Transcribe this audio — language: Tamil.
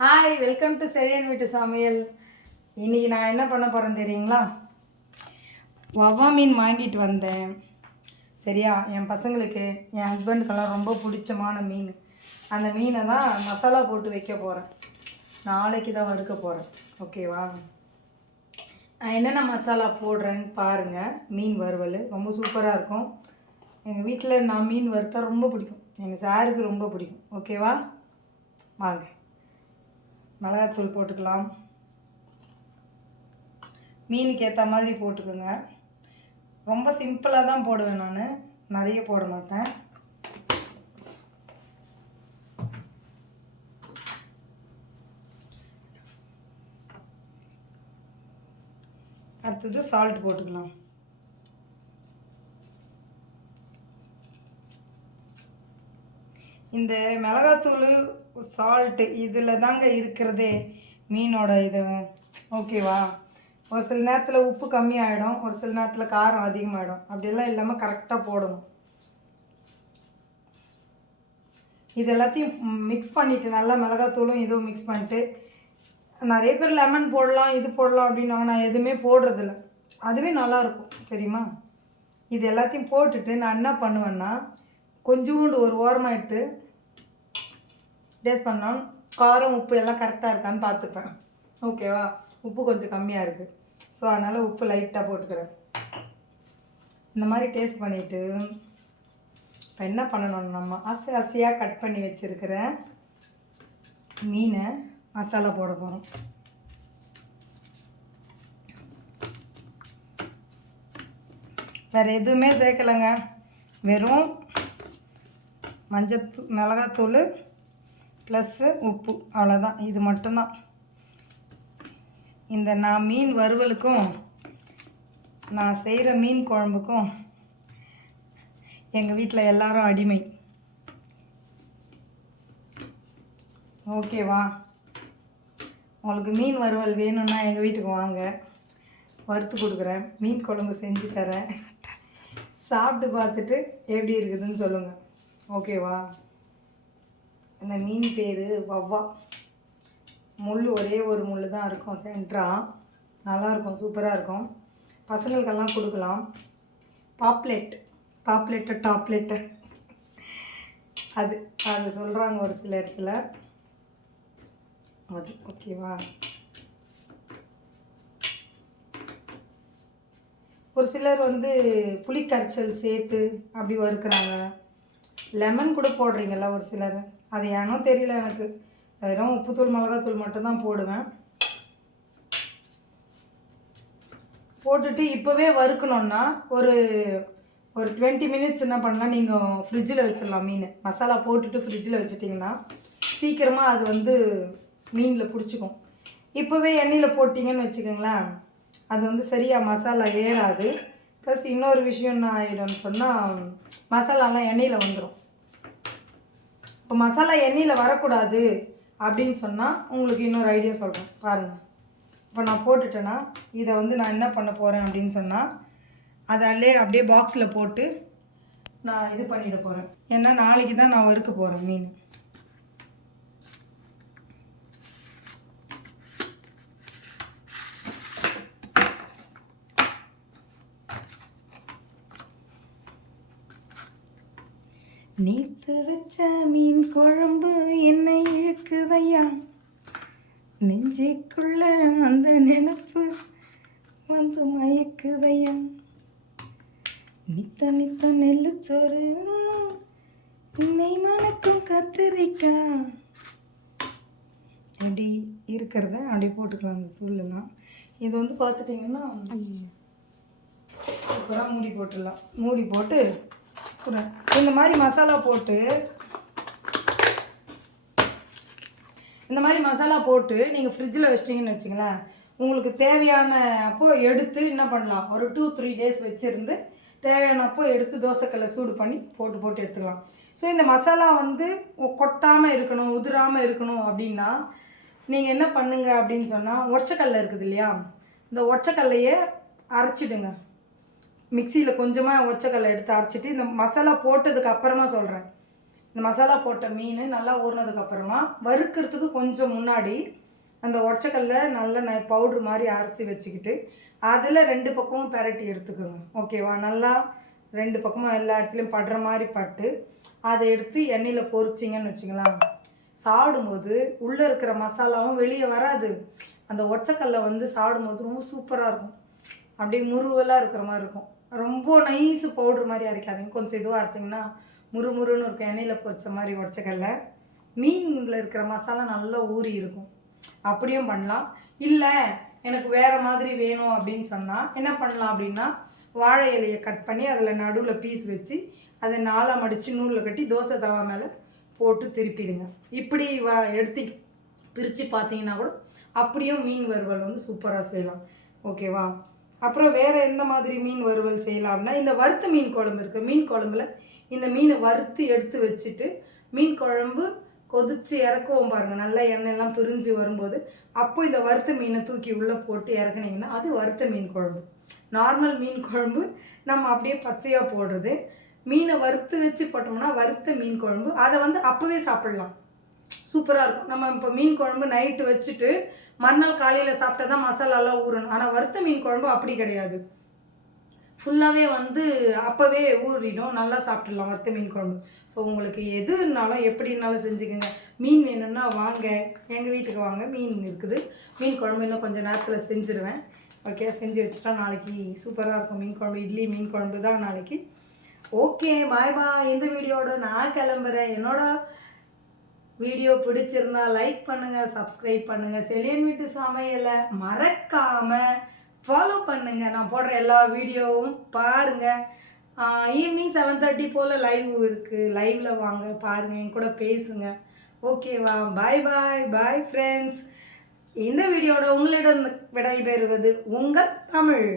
ஹாய், வெல்கம் டு செரியன் வீட்டு சமையல். இன்றைக்கி நான் என்ன பண்ண போகிறேன் தெரியுங்களா? வவ்வா மீன் வாங்கிட்டு வந்தேன். சரியா, என் பசங்களுக்கு என் ஹஸ்பண்டுக்கெல்லாம் ரொம்ப பிடிச்சமான மீன். அந்த மீனை தான் மசாலா போட்டு வைக்க போகிறேன். நாளைக்கு தான் வறுக்க போகிறேன். ஓகேவா? நான் என்னென்ன மசாலா போடுறேன்னு பாருங்கள். மீன் வறுவல் ரொம்ப சூப்பராக இருக்கும். எங்கள் வீட்டில் நான் மீன் வறுத்தா ரொம்ப பிடிக்கும். எங்கள் சாருக்கு ரொம்ப பிடிக்கும். ஓகேவா? வாங்க. மிளகாத்தூள் போட்டுக்கலாம். மீனுக்கு ஏற்ற மாதிரி போட்டுக்கோங்க. ரொம்ப சிம்பிளாக தான் போடுவேன், நான் நிறைய போட மாட்டேன். அடுத்தது சால்ட் போட்டுக்கலாம். இந்த மிளகாத்தூள் சால்ட்டு இதில் தாங்க இருக்கிறதே மீனோட இது. ஓகேவா? ஒரு சில நேரத்தில் உப்பு கம்மியாகிடும், ஒரு சில நேரத்தில் காரம் அதிகமாகிடும். அப்படியெல்லாம் இல்லாமல் கரெக்டாக போடணும். இது எல்லாத்தையும் மிக்ஸ் பண்ணிவிட்டு, நல்லா மிளகாத்தூளும் இதுவும் மிக்ஸ் பண்ணிட்டு, நிறைய பேர் லெமன் போடலாம், இது போடலாம் அப்படின்னாங்க. நான் எதுவுமே போடுறதில்ல. அதுவே நல்லாயிருக்கும். சரிம்மா? இது எல்லாத்தையும் போட்டுட்டு நான் என்ன பண்ணுவேன்னா, கொஞ்சோண்டு ஒரு ஓரமாக இட்டு டேஸ்ட் பண்ணோம். காரம் உப்பு எல்லாம் கரெக்டாக இருக்கான்னு பார்த்துப்பேன். ஓகேவா? உப்பு கொஞ்சம் கம்மியாக இருக்குது, ஸோ அதனால் உப்பு லைட்டாக போட்டுக்கிறேன். இந்த மாதிரி டேஸ்ட் பண்ணிவிட்டு இப்போ என்ன பண்ணணும், நம்ம ஆசையாக கட் பண்ணி வச்சுருக்கிற மீனை மசாலா போட போகிறோம். வேறு எதுவுமே சேர்க்கலைங்க. வெறும் மிளகாத்தூள் ப்ளஸ்ஸு உப்பு, அவ்வளோதான். இது மட்டும்தான். இந்த நான் மீன் வறுவலுக்கும் நான் செய்கிற மீன் குழம்புக்கும் எங்கள் வீட்டில் எல்லாரும் அடிமை. ஓகேவா? உங்களுக்கு மீன் வறுவல் வேணும்னா எங்கள் வீட்டுக்கு வாங்க, வறுத்து கொடுக்குறேன். மீன் குழம்பு செஞ்சு தரேன். சாப்பிட்டு பார்த்துட்டு எப்படி இருக்குதுன்னு சொல்லுங்கள். ஓகேவா? இந்த மீன் பேர் வவ்வா. முள் ஒரே ஒரு முள் தான் இருக்கும் சென்ட்ராக. நல்லாயிருக்கும், சூப்பராக இருக்கும். பசங்களுக்கெல்லாம் கொடுக்கலாம். பாப்லெட்டு டாப்லெட்டு அது அது சொல்கிறாங்க ஒரு சில இடத்துல. அது ஓகேவா? ஒரு சிலர் புளிக்கரைச்சல் சேர்த்து அப்படி வறுக்கிறாங்க. லெமன் கூட போடுறீங்களா ஒரு சிலர். அது ஏனோ தெரியல எனக்கு. வெறும் உப்புத்தூள் மிளகாத்தூள் மட்டும்தான் போடுவேன். போட்டுட்டு இப்போவே வறுக்கணுன்னா ஒரு 20 மினிட்ஸ் என்ன பண்ணலாம், நீங்கள் ஃப்ரிட்ஜில் வச்சிடலாம். மீன் மசாலா போட்டுட்டு ஃப்ரிட்ஜில் வச்சிட்டிங்கன்னா சீக்கிரமாக அது மீனில் பிடிச்சிக்கும். இப்போவே எண்ணெயில் போட்டிங்கன்னு வச்சுக்கோங்களேன், அது சரியாக மசாலா ஏறாது. ப்ளஸ் இன்னொரு விஷயம் என்ன ஆகிடும்னு சொன்னால், மசாலாலாம் எண்ணெயில் வந்துடும். இப்போ மசாலா எண்ணெயில் வரக்கூடாது அப்படின்னு சொன்னால் உங்களுக்கு இன்னொரு ஐடியா சொல்கிறேன் பாருங்கள். இப்போ நான் போட்டுட்டேன்னா இதை நான் என்ன பண்ண போகிறேன் அப்படின்னு சொன்னால், அதாலே அப்படியே பாக்ஸில் போட்டு நான் இது பண்ணிட போகிறேன். ஏன்னா நாளைக்கு தான் நான் வறுக்க போகிறேன் மீன். நீத்து வச்ச மீன் குழம்பு என்னை இழுக்குதையா, நெஞ்சுக்குள்ள அந்த நினைப்பு மயக்குதையா, நித்த நித்த நெல்லுச்சோறு நெய் மணக்கும் கத்திரிக்கா. அப்படி இருக்கிறத அப்படி போட்டுக்கலாம். அந்த தூள்லாம் இது பார்த்துட்டிங்கன்னா இப்போதான் மூடி போட்டுடலாம். மூடி போட்டு இந்த மாதிரி மசாலா போட்டு நீங்கள் ஃப்ரிட்ஜில் வச்சிட்டிங்கன்னு வச்சுங்களேன், உங்களுக்கு தேவையான அப்போ எடுத்து என்ன பண்ணலாம், ஒரு 2-3 டேஸ் வச்சுருந்து தேவையான அப்போ எடுத்து தோசைக்கல்லை சூடு பண்ணி போட்டு எடுத்துக்கலாம். ஸோ இந்த மசாலா கொட்டாமல் இருக்கணும், உதிராமல் இருக்கணும் அப்படின்னா நீங்கள் என்ன பண்ணுங்க அப்படின்னு சொன்னால், ஒற்றைக்கல்லை இருக்குது இல்லையா, இந்த ஒற்றைக்கல்லையே அரைச்சிடுங்க. மிக்சியில் கொஞ்சமாக ஒச்சக்கல்லை எடுத்து அரைச்சிட்டு, இந்த மசாலா போட்டதுக்கு அப்புறமா சொல்கிறேன், இந்த மசாலா போட்ட மீன் நல்லா ஊறினதுக்கப்புறமா வறுக்கிறதுக்கு கொஞ்சம் முன்னாடி அந்த ஒற்றைக்கல்ல நல்ல பவுட்ரு மாதிரி அரைச்சி வச்சுக்கிட்டு அதில் 2 பக்கமும் பெரட்டி எடுத்துக்கோங்க. ஓகேவா? நல்லா 2 பக்கமும் எல்லா இடத்துலையும் படுற மாதிரி பட்டு அதை எடுத்து எண்ணெயில் பொரிச்சிங்கன்னு வச்சுக்கலாம். சாப்பிடும்போது உள்ளே இருக்கிற மசாலாவும் வெளியே வராது. அந்த ஒற்றைக்கல்லை வந்து சாப்பிடும்போது ரொம்ப சூப்பராக இருக்கும். அப்படியே முருவலாக இருக்கிற மாதிரி இருக்கும். ரொம்ப நைஸு பவுட்ரு மாதிரி அரைக்காதீங்க. கொஞ்சம் இதுவாக அரைச்சிங்கன்னா முறுமுறுன்னு இருக்கும். எண்ணெயில் பொரிச்ச மாதிரி ஒற்றைக்கல்லை. மீனில் இருக்கிற மசாலா நல்லா ஊறி இருக்கும். அப்படியும் பண்ணலாம். இல்லை எனக்கு வேறு மாதிரி வேணும் அப்படின்னு சொன்னால் என்ன பண்ணலாம் அப்படின்னா, வாழை இலையை கட் பண்ணி அதில் நடுவில் பீஸ் வச்சு அதை 4ஆக மடித்து நூலில் கட்டி தோசை தவா மேலே போட்டு திருப்பிடுங்க. இப்படி எடுத்து பிரித்து பார்த்தீங்கன்னா கூட அப்படியும் மீன் வறுவல் வந்து சூப்பராக செய்யலாம். ஓகேவா? அப்புறம் வேறு எந்த மாதிரி மீன் வறுவல் செய்யலாம்னா, இந்த வறுத்த மீன் குழம்பு இருக்குது. மீன் குழம்புல இந்த மீனை வறுத்து எடுத்து வச்சுட்டு மீன் குழம்பு கொதித்து இறக்குவோம் பாருங்கள். நல்லா எண்ணெயெல்லாம் பிரிஞ்சு வரும்போது அப்போ இந்த வறுத்த மீனை தூக்கி உள்ளே போட்டு இறக்குனீங்கன்னா அது வறுத்த மீன் குழம்பு. நார்மல் மீன் குழம்பு நம்ம அப்படியே பச்சையாக போடுறது. மீனை வறுத்து வச்சு போட்டோம்னா வறுத்த மீன் குழம்பு. அதை வந்து அப்போவே சாப்பிட்லாம், சூப்பராக இருக்கும். நம்ம இப்போ மீன் குழம்பு நைட்டு வச்சுட்டு மறுநாள் காலையில் சாப்பிட்டா தான் மசாலாலாம் ஊறணும். ஆனால் வறுத்த மீன் குழம்பு அப்படி கிடையாது, ஃபுல்லாகவே வந்து அப்போவே ஊறிடும், நல்லா சாப்பிட்றலாம் வறுத்த மீன் குழம்பு. ஸோ உங்களுக்கு எதுனாலும் எப்படின்னாலும் செஞ்சுக்கோங்க. மீன் வேணும்னா வாங்க, எங்கள் வீட்டுக்கு வாங்க, மீன் இருக்குது. மீன் குழம்பு இன்னும் கொஞ்சம் நேரத்தில் செஞ்சுருவேன். ஓகே, செஞ்சு வச்சுட்டா நாளைக்கு சூப்பராக இருக்கும். மீன் குழம்பு, இட்லி, மீன் குழம்பு தான் நாளைக்கு. ஓகே, பாய் பாய். இந்த வீடியோட நான் கிளம்புறேன். என்னோட வீடியோ பிடிச்சிருந்தா லைக் பண்ணுங்கள், சப்ஸ்கிரைப் பண்ணுங்கள். செலியன் வீட்டு சமையலை மறக்காமல் ஃபாலோ பண்ணுங்கள். நான் போடுற எல்லா வீடியோவும் பாருங்கள். ஈவினிங் 7:30 போல் லைவ் இருக்குது. லைவில் வாங்க, பாருங்கள், என் கூட பேசுங்க. ஓகேவா? பாய் பாய் பாய் ஃப்ரெண்ட்ஸ். இந்த வீடியோட உங்களிடம் விடைபெறுவது உங்கள் தமிழ்.